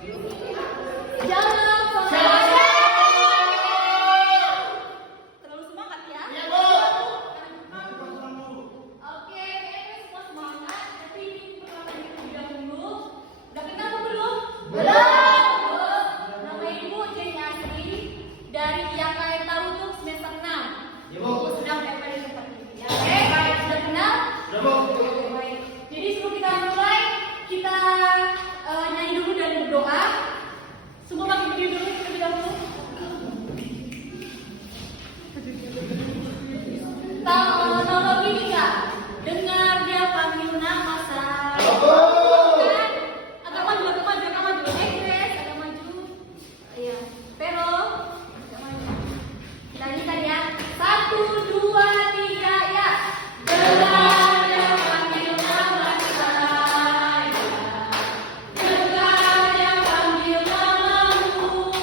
Jangan terlalu semangat ya. Iya, Bu. Oke, semua semangat. Tapi ini pertama terlebih dahulu. Udah kenal belum? Belum. Nama Ibu Jenny Asri dari IAKN Tarutung semester 6. Iya, Bu. Sudah PPD seperti ini. Ya, oke, baik. Sudah kenal? Sudah, Bu. Oke, baik. Jadi sebelum kita mulai, kita nyanyi dulu dan berdoa. Semua pakai video dulu terlebih dahulu. Tolong gini Kak, dengar dia panggil nama saya. Agak maju, agak maju, agak maju. Grace, agak maju. Iya, Pero, agak maju. Nyanyikan ya. 1, 2, 3, ya. Dengar dia panggil nama saya. Dengar dia panggil namamu.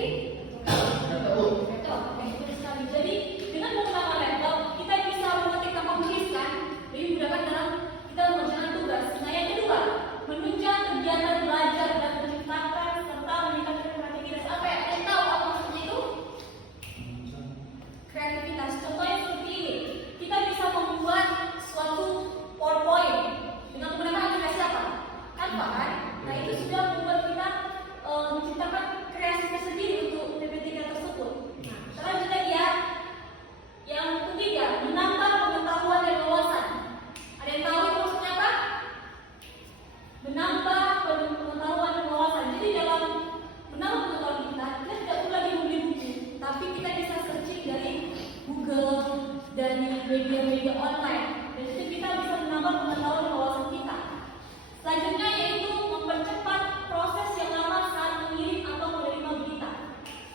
Mengerti? Betul. Oke, betul sekali. Jadi dengan menggunakan laptop kita bisa mengetik tanpa menuliskan, lebih memudahkan dalam kita mengerjakan tugas. Nah yang kedua, menunjang kegiatan belajar dan menciptakan serta meningkatkan kreativitas. Apa ya? Kalian tahu apa maksudnya itu? Kreativitas. Contohnya seperti ini. Kita bisa membuat suatu PowerPoint dengan menggunakan aplikasi apa? Canva kan? Nah itu sudah membuat kita menciptakan kreasi tersendiri untuk PPT tersebut. Nah, selanjutnya ya, yang ketiga, menambah pengetahuan dan wawasan. Ada yang tahu itu maksudnya apa? Menambah pengetahuan dan wawasan. Jadi dalam menambah pengetahuan kita tidak perlu lagi membeli buku, tapi kita bisa searching dari Google, dari media-media online. Dan itu kita bisa menambah pengetahuan dan wawasan kita. Selanjutnya yaitu mempercepat proses yang lama saat mengirim atau menerima berita.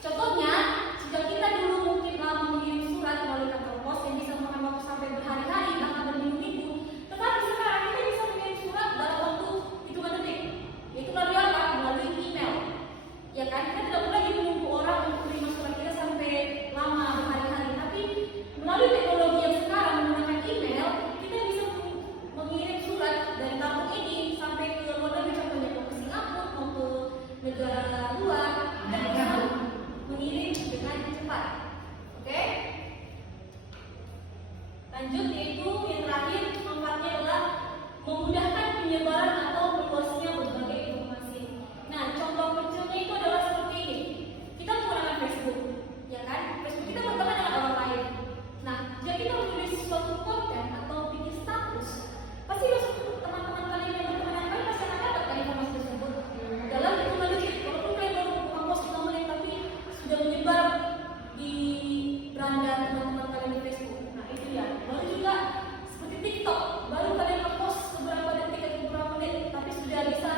Contohnya, jika kita dulu mungkin mengirim surat melalui kantor pos yang bisa memakan waktu sampai berhari-hari bahkan berminggu-minggu, tetapi sekarang kita bisa mengirim surat dalam waktu hitungan detik. Yaitu melalui apa? Melalui email. Ya kan? Kita tidak perlu lagi menunggu orang untuk menerima surat kita sampai lama berhari-hari. Tapi melalui teknologi yang sekarang menggunakan email, kita bisa mengirim surat dari kampung ini sampai ke luar negeri, contohnya ke Singapura maupun negara luar, dan bisa mengirim dengan cepat. Oke? Lanjut, yaitu yang terakhir manfaatnya adalah memudahkan penyebaran atau meluasnya berbagai informasi. Nah, contoh kecilnya itu adalah seperti ini. Kita menggunakan Facebook, ya kan? Facebook kita berteman dengan orang lain. Nah, jika kita menulis suatu konten atau bikin status, pasti teman-teman kalian yang berteman dengan kalian pasti akan dapat informasi tersebut dalam hitungan detik. Walaupun kalian baru mempost 5 menit, tapi sudah menyebar di beranda teman-teman kalian di Facebook. Nah itu ya. Baru juga seperti TikTok, baru kalian mempost beberapa detik atau beberapa menit, tapi sudah bisa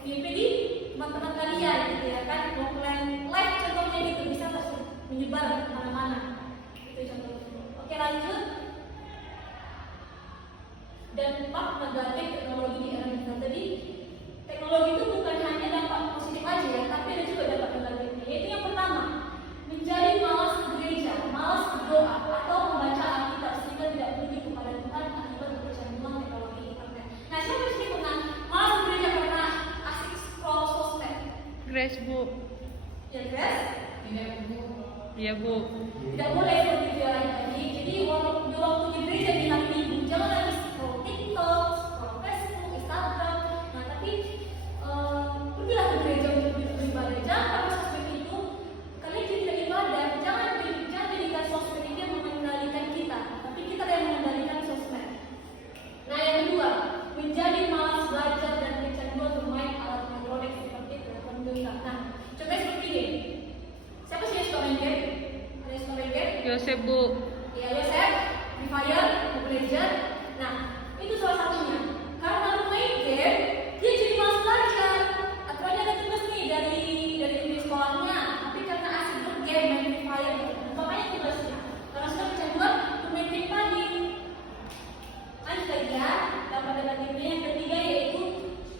FYP di teman-teman kalian, gitu ya kan? Kalau kalian live contohnya gitu bisa menyebar kemana-mana. Itu contohnya. Oke, lanjut. Dan 4, negatif teknologi di era digital. Tadi teknologi itu bukan hanya dampak positif aja ya, tapi ada juga dampak negatifnya. Yaitu yang pertama, menjadi malas gereja, malas berdoa atau membaca Alkitab sehingga tidak pergi kepada Tuhan akibat kecanduan teknologi internet. Nah, siapa sih pernah malas gereja karena asik scroll sosmed? Grace, Bu. Ya, Grace? Iya, Bu. Tidak boleh seperti dia tadi. Jadi waktu di gereja di hari Minggu jangan lagi scroll TikTok, scroll Facebook, Instagram. Nah, tapi pergilah ke gereja untuk beribadah. Jangan pakai sosmed itu kalian tidak ibadah. Jangan jadikan sosmed itu yang mengendalikan kita, tapi kita yang mengendalikan sosmed. Nah, yang kedua, menjadi malas belajar dan kecanduan bermain alat elektronik seperti telepon genggam. Nah, contohnya seperti ini. Siapa sih yang suka main game? Ada yang suka main game? Yosef, Bu. Ya, Yosef, Free Fire, Mobile Legends. Nah, itu salah satunya. Karena bermain game, dia jadi malas belajar. Aturannya ada tugas nih dari sekolahnya, tapi karena asik bergame, main Free Fire gitu, makanya tugasnya. Karena sudah kecanduan bermain game tadi. Lanjut lagi ya, dampak negatifnya yang ketiga yaitu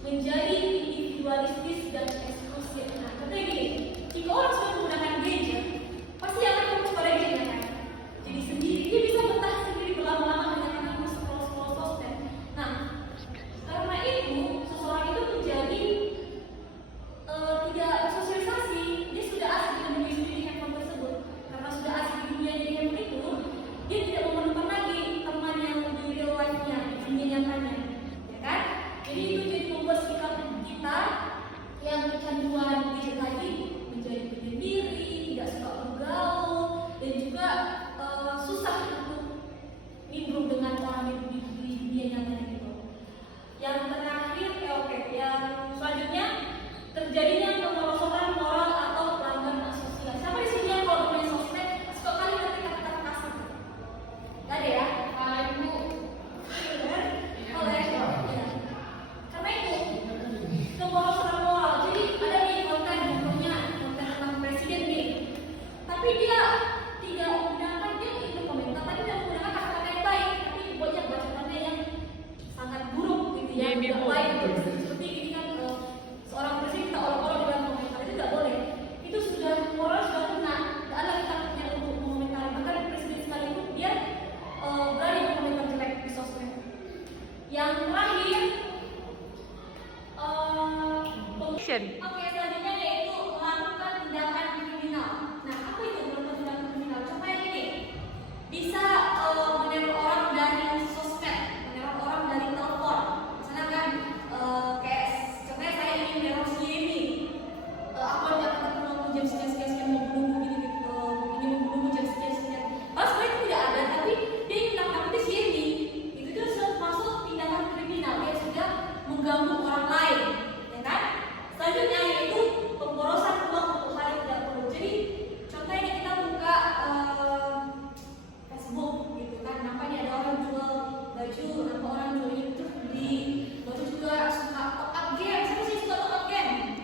menjadi individualistis dan eksklusif. Nah, contohnya gini, jika orang sudah menggunakan gadget, pasti akan fokus pada gadget kan? Jadi sendiri, dia bisa bertahan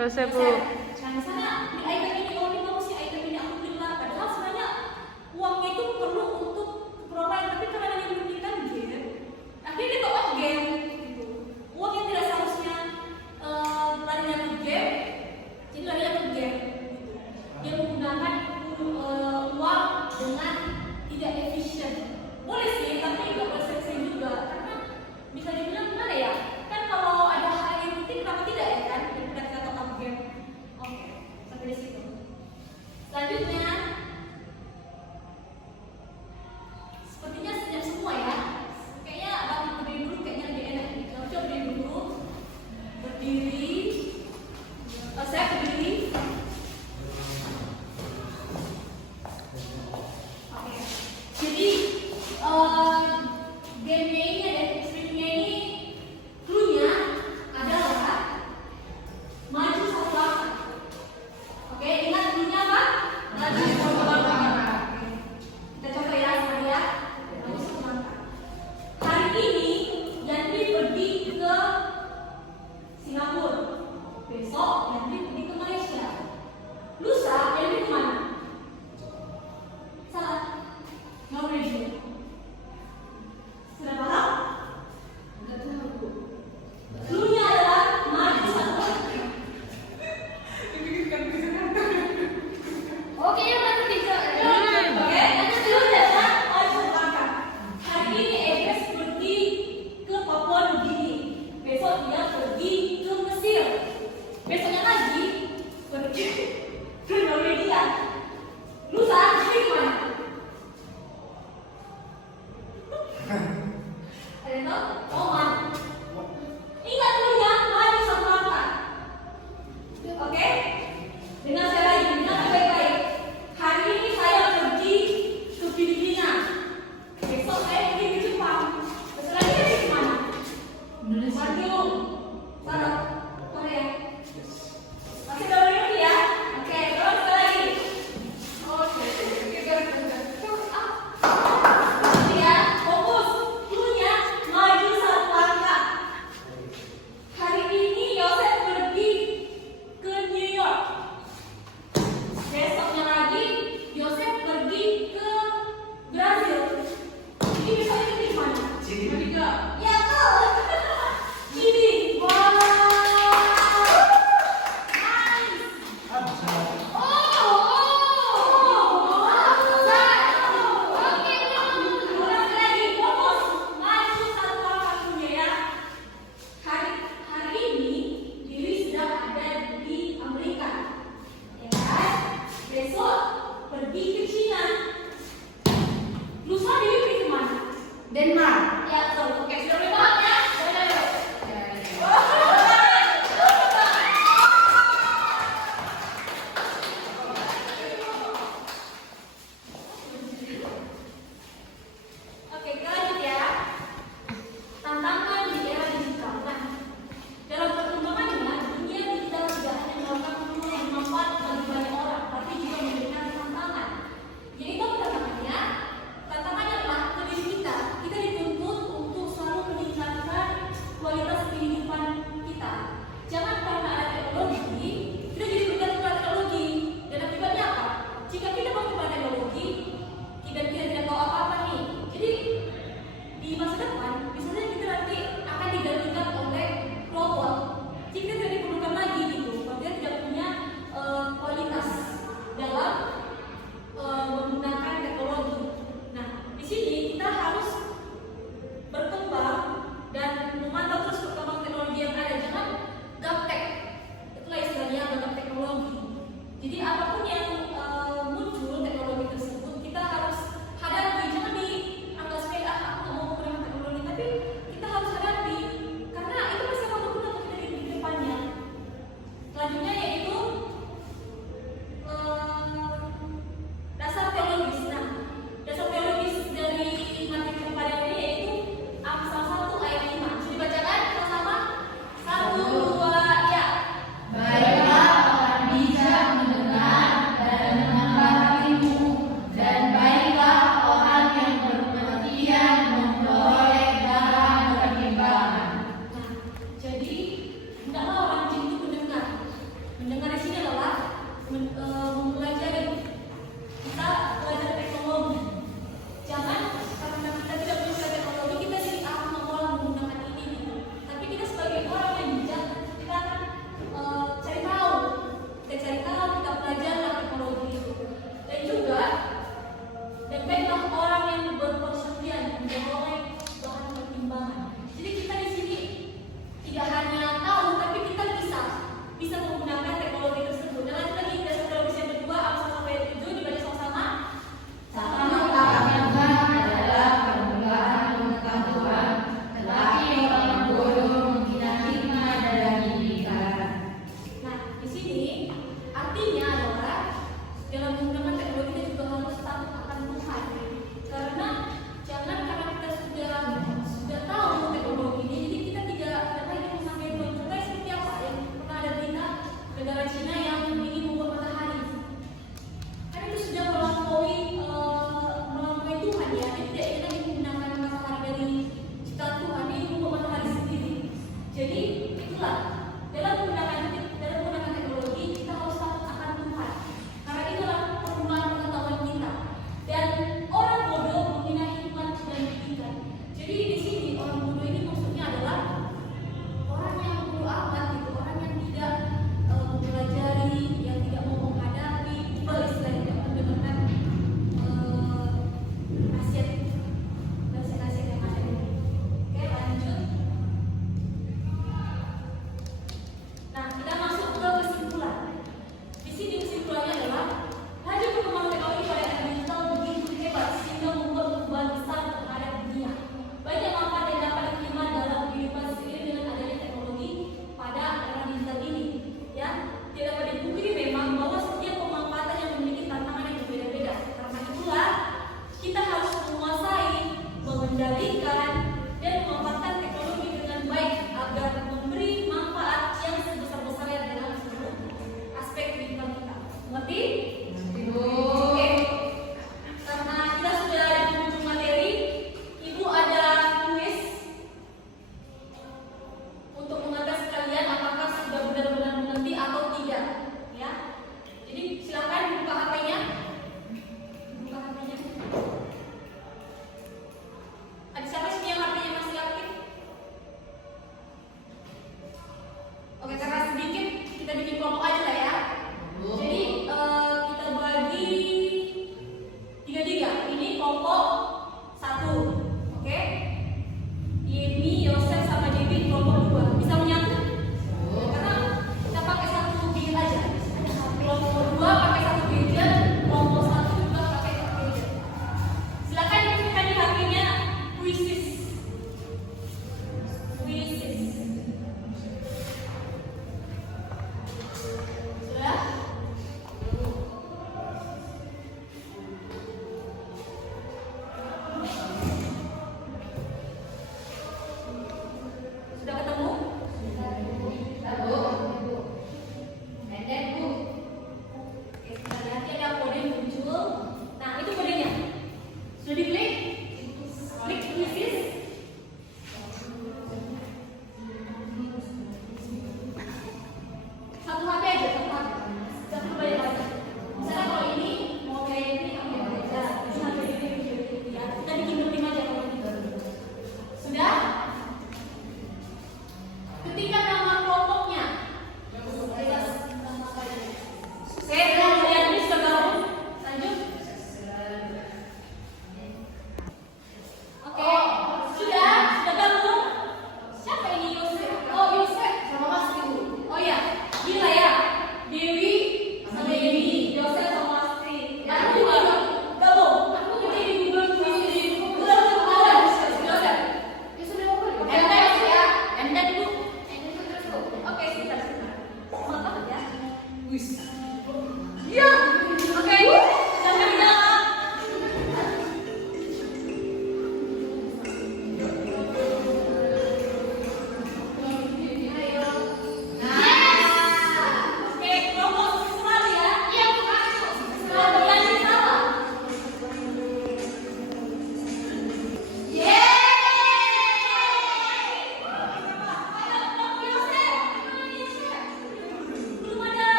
Yosef, Bu. Nah, misalnya di item ini, oh ini bagus ya item ini aku belilah. Padahal sebenarnya uangnya itu perlu untuk keperluan, tapi karena dia memberikan game, akhirnya dia top up game. Gitu. Uang yang tidak seharusnya larinya ke game, jadi larinya ke game. Gitu. Dia menggunakan uang dengan tidak efisien. Boleh sih, tapi nggak boleh sering juga. Karena bisa dibilang gimana ya? Kan kalau ada hal yang penting, kenapa tidak ya kan? Daripada kita top up game. Oke, sampai di situ. Selanjutnya, sepertinya senyap semua ya. Kayaknya abang berdiri dulu, kayaknya lebih enak. Coba berdiri dulu. Berdiri. Saya berdiri. Oke. Jadi game-nya ini ada streamnya ini, clue-nya adalah maju satu langkah. Oke, ingat clue-nya apa? Maju satu langkah. Kita coba ya, saya maju satu langkah. Hari ini Yanti pergi ke Singapura. Besok Yanti pergi ke Malaysia. Lusa Yanti kemana? Salah. Nggak boleh juga. Sudah paham? Enggak tahu. Clue-nya adalah maju satu langkah. Oke, yang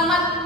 Selamat